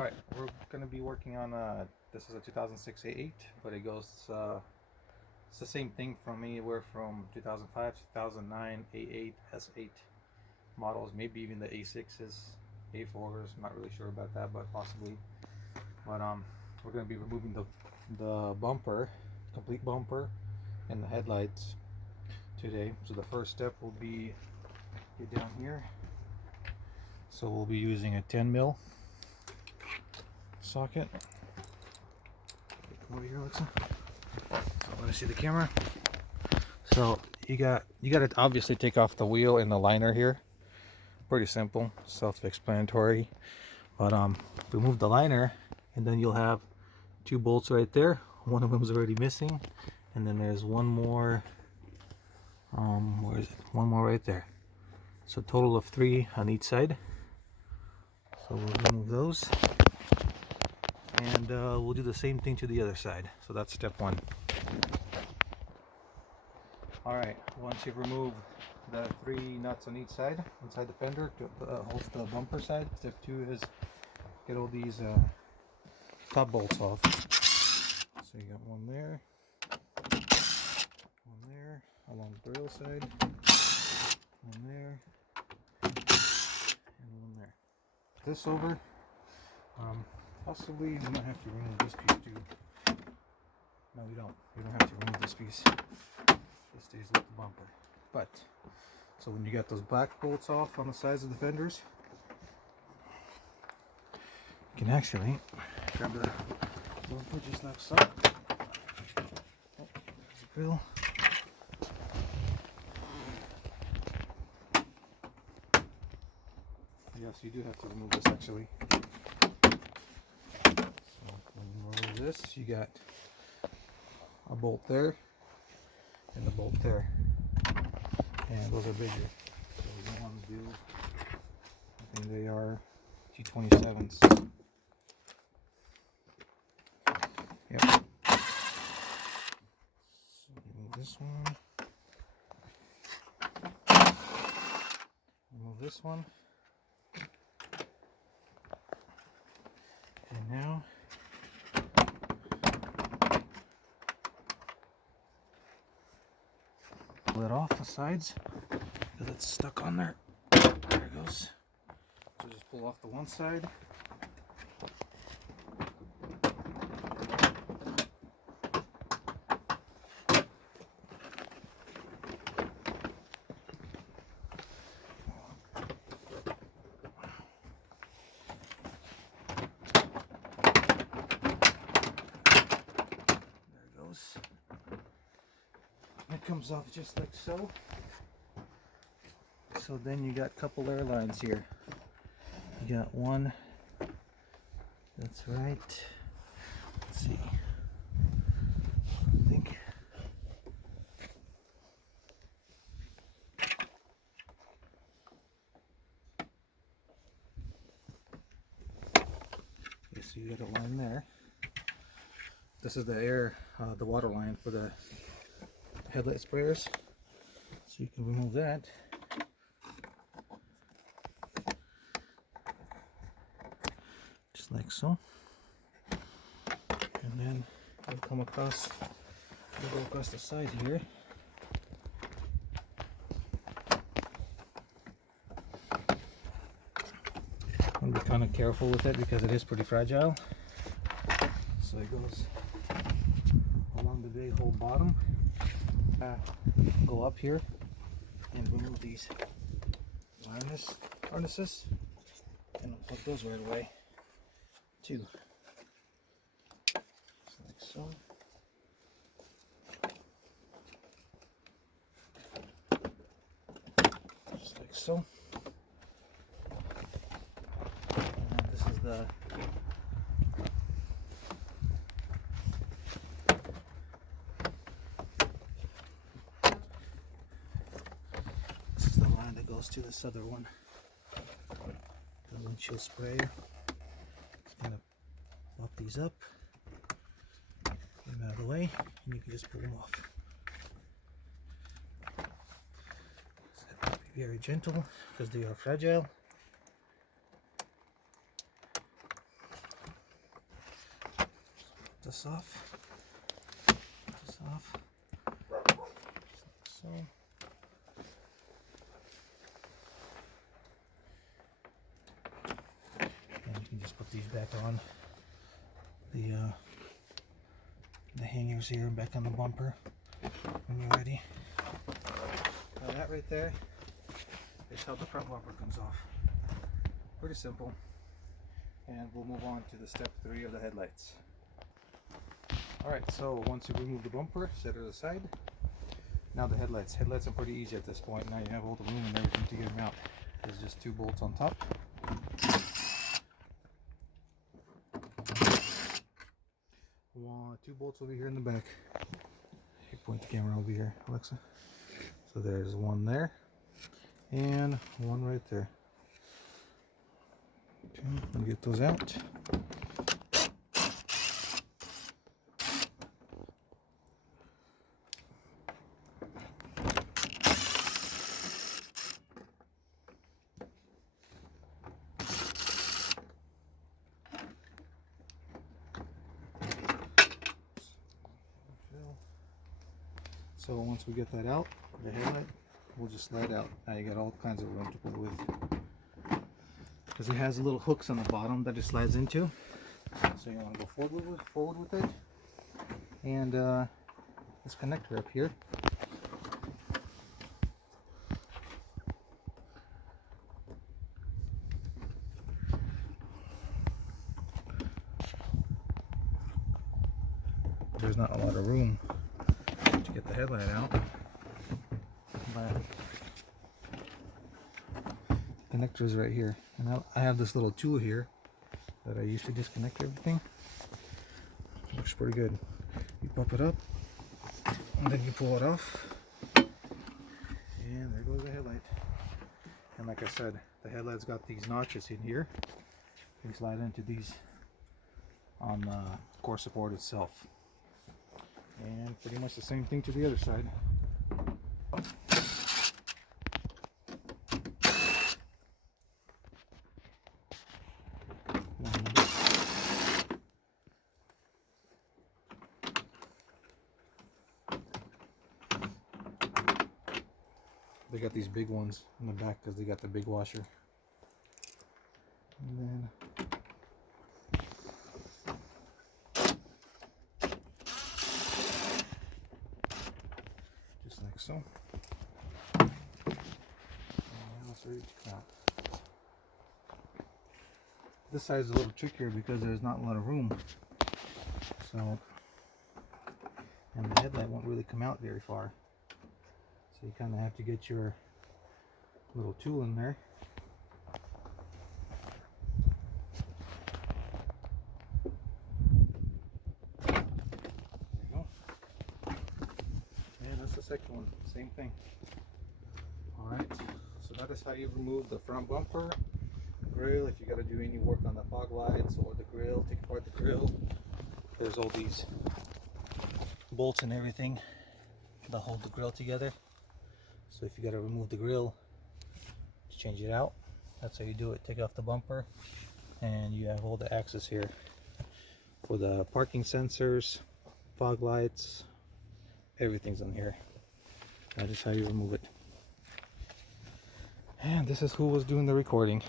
Alright, we're going to be working on this is a 2006 A8, but it goes, it's the same thing from anywhere from 2005, 2009, A8, S8 models, maybe even the A6s, A4s, I'm not really sure about that, but possibly. But we're going to be removing the bumper, complete bumper, and the headlights today. So the first step will be down here. So we'll be using a 10mm socket. Come over here, Alexa. So I want to see the camera. So you got to obviously take off the wheel and the liner here. Pretty simple, self-explanatory. But remove the liner, and then you'll have two bolts right there. One of them is already missing, and then there's one more. Where is it? One more right there. So total of 3 on each side. So we'll remove those, and we'll do the same thing to the other side. So that's step 1. Alright, once you've removed the 3 nuts on each side, inside the fender, to hold the bumper side, step 2 is get all these top bolts off. So you got one there, along the grill side, one there, and one there. This over, possibly you might have to remove this piece too. No, you don't. You don't have to remove this piece. It stays with the bumper. But, so when you got those black bolts off on the sides of the fenders, you can actually grab the bumper just like so. Oh, there's a grill. Yes, you do have to remove this actually. So when you remove this, you got a bolt there and a bolt there, and those are bigger. So we don't want to do. I think they are T27s. Yep. So remove this one. Remove this one. And now pull it off the sides because it's stuck on there. There it goes. So just pull off the one side. It comes off just like so. So then you got a couple air lines here. You got one. That's right. Let's see. I think. Okay, so you got a line there. This is the air, the water line for the headlight sprayers, so you can remove that. Just like so. And then I'll come across, we'll go across the side here. I'll be kind of careful with it because it is pretty fragile. So it goes along the big whole bottom. Go up here and remove these harnesses, and I'll put those right away too. Just like so. Just like so. And this is the line that goes to this other one, the windshield sprayer. Just kind of pop these up, get them out of the way, and you can just pull them off. So be very gentle because they are fragile. this off. Put this off. So. And you can just put these back on the hangers here and back on the bumper when you're ready. Now that right there is how the front bumper comes off. Pretty simple. And we'll move on to the step 3 of the headlights. Alright, so once you remove the bumper, set it aside. Now the headlights. Headlights are pretty easy at this point. Now you have all the room and everything to get them out. There's just 2 bolts on top. 2 bolts over here in the back. You point the camera over here, Alexa. So there's one there and one right there. Okay, let me get those out. So once we get that out, the headlight will just slide out. Now you got all kinds of room to play with. Because it has little hooks on the bottom that it slides into. So you want to go forward with it. And this connector up here. There's not a lot of room to get the headlight out, but connector is right here, and I have this little tool here that I use to disconnect everything. Looks pretty good. You pop it up and then you pull it off, and there goes the headlight. And like I said, the headlight's got these notches in here. They slide into these on the core support itself. And pretty much the same thing to the other side. They got these big ones in the back because they got the big washer. And then just like so. And now it's ready to come out. This side is a little trickier because there's not a lot of room. So, and the headlight won't really come out very far. So you kind of have to get your little tool in there. There you go. And that's the second one. Same thing. Alright, so that is how you remove the front bumper, grill. If you got to do any work on the fog lights or the grill, take apart the grill. There's all these bolts and everything that hold the grill together. So if you got to remove the grill to change it out, that's how you do it. Take off the bumper, and you have all the access here for the parking sensors, fog lights, everything's on here. That is how you remove it. And this is who was doing the recording.